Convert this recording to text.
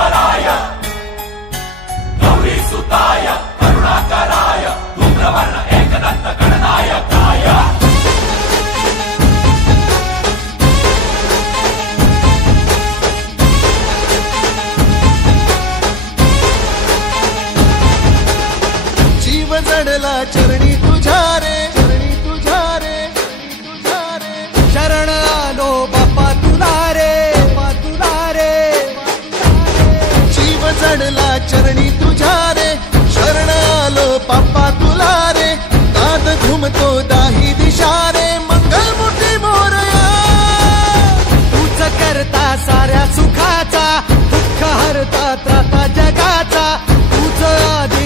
ईश्वराय गौरी सुताय करुणाकराय धूम्रवर्ण एकदंत गणनायकाय जीव जडला चरणी तुझ्या रे शरण आलो बाप्पा तुला रे जीव जडला चरणी तुझ्या रे शरण आलो बाप्पा तुला रे नाद घुमतो दाही दिशा रे मंगलमूर्ती मोरया तूच करता साऱ्या सुखाचा दुःख हरता त्राता जगाचा तूच आदि